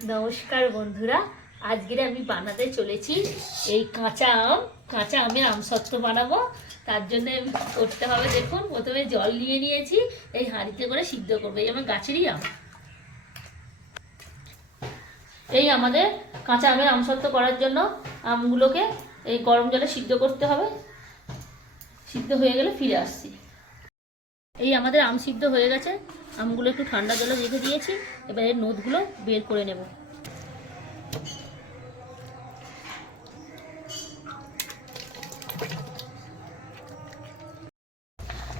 নমস্কার বন্ধুরা, আজকের আমি বানাতে চলেছি এই কাঁচা আম। কাঁচা আমের আমসত্ত্ব বানাবো। তার জন্য আমি করতে হবে দেখুন, প্রথমে জল নিয়ে নিয়েছি, এই হাঁড়িতে করে সিদ্ধ করব। এই আমার গাছেরই আম। এই আমাদের কাঁচা আমের আমসত্ত্ব করার জন্য আমগুলোকে এই গরম জলে সিদ্ধ করতে হবে। সিদ্ধ হয়ে গেলে ফিরে আসছি। এই আমাদের আম সিদ্ধ হয়ে গেছে। আমগুলো একটু ঠান্ডা জলে রেখে দিয়েছি। এবার এর নোদগুলো বের করে নেব।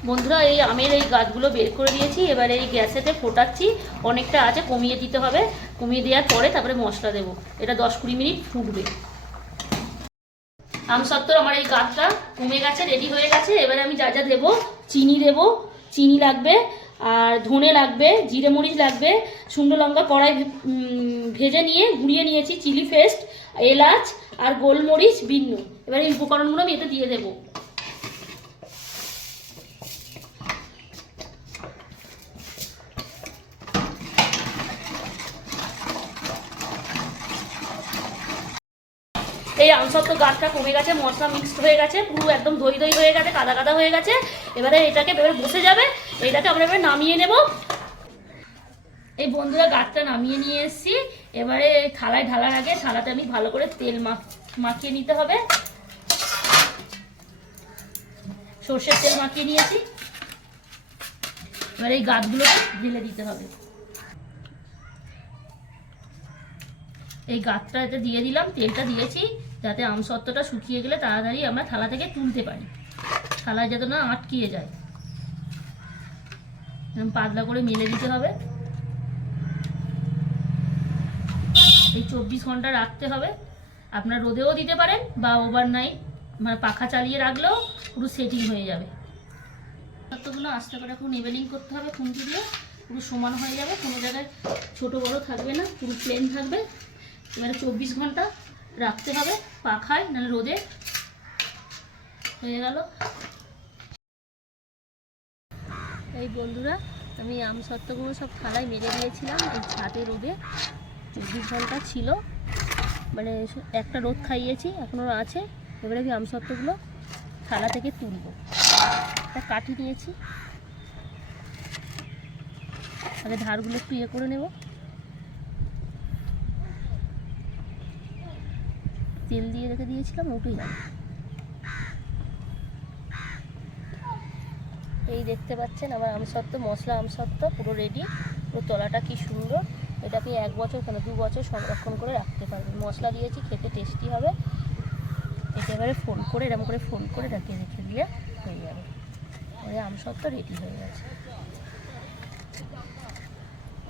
বন্ধুরা, এই আমের এই গাছগুলো বের করে দিয়েছি। এবার এই গ্যাসেতে ফোটাচ্ছি। অনেকটা আছে, কমিয়ে দিতে হবে। কমিয়ে দেওয়ার পরে তারপরে মশলা দেবো। এটা দশ কুড়ি মিনিট ফুটবে। আম সত্তর, আমার এই গাছটা কমে গেছে রেডি হয়ে গেছে। এবারে আমি যা যা দেবো, চিনি দেবো চিনি লাগবে, আর ধনে লাগবে, জিরে মরিচ লাগবে, শুকনো লঙ্কা কড়াই ভেজে নিয়ে গুঁড়িয়ে নিয়েছি, চিলি ফেস্ট এলাচ, আর গোলমরিচ, বিন্নু। এবার এই উপকরণগুলো আমি এতে দিয়ে দেবো। এই আমসত্ব গাছটা কমে গেছে, মশলা মিক্সড হয়ে গেছে, পুরো একদম দই দই হয়ে গেছে কাদা কাদা হয়ে গেছে। এবারে এটাকে এবারে বসে যাবে, এটাকে আমরা এবারে নামিয়ে নেব। এই বন্ধুরা, গাছটা নামিয়ে নিয়ে এসেছি। এবারে থালায় ঢালার আগে থালাতে আমি ভালো করে তেল মাখ- মাখিয়ে নিতে হবে। সর্ষের তেল মাখিয়ে নিয়েছি। এবার এই গাছগুলোকে ঢেলে দিতে হবে। এই গাছটা এতে দিয়ে দিলাম, তেলটা দিয়েছি। যাতে আম আমসত্ত্বটা শুকিয়ে গেলে তাড়াতাড়ি আমরা থালা থেকে তুলতে পারি। থালায় যাতে না আটকিয়ে যায়। পাতলা করে মেলে দিতে হবে। এই চব্বিশ ঘণ্টা রাখতে হবে। আপনার রোদেও দিতে পারেন বা ওভারনাইট মানে পাখা চালিয়ে রাখলেও পুরো সেটিং হয়ে যাবে। তত্ত্বগুলো আস্তে করে একটু নেবেলিং করতে হবে খুন্তি দিয়ে। পুরো সমান হয়ে যাবে। কোনো জায়গায় ছোটো বড় থাকবে না। পুরো প্লেন থাকবে। এবারে চব্বিশ ঘণ্টা রাখতে হবে পাখায়, নাহলে রোদে হয়ে গেল। এই বন্ধুরা, আমি আম সত্ত্বগুলো সব থালায় মেরে দিয়েছিলাম, এই ছাদে রোদে চব্বিশ ঘণ্টা ছিল। মানে একটা রোদ খাইয়েছি এখনও আছে। এবারে আমি আম সত্ত্বগুলো থালা থেকে তুলবো। একটা কাঠি নিয়েছি। আগে ধারগুলো একটু ইয়ে করে নেব। তেল দিয়ে রেখে দিয়েছিলাম উঠে যাবে এই দেখতে পাচ্ছেন আমার আমসত্ত্ব, মশলা আমসত্ত্ব, পুরো রেডি পুরো তলাটা কি সুন্দর। এটা আপনি এক বছর কেন, দু বছর সংরক্ষণ করে রাখতে পারবেন। মশলা দিয়েছি, খেতে টেস্টি হবে। একেবারে ফোন করে এরকম করে ফোন করে এটাকে রেখে দিয়ে হয়ে যাবে। ওই আমসত্ত্ব রেডি হয়ে গেছে।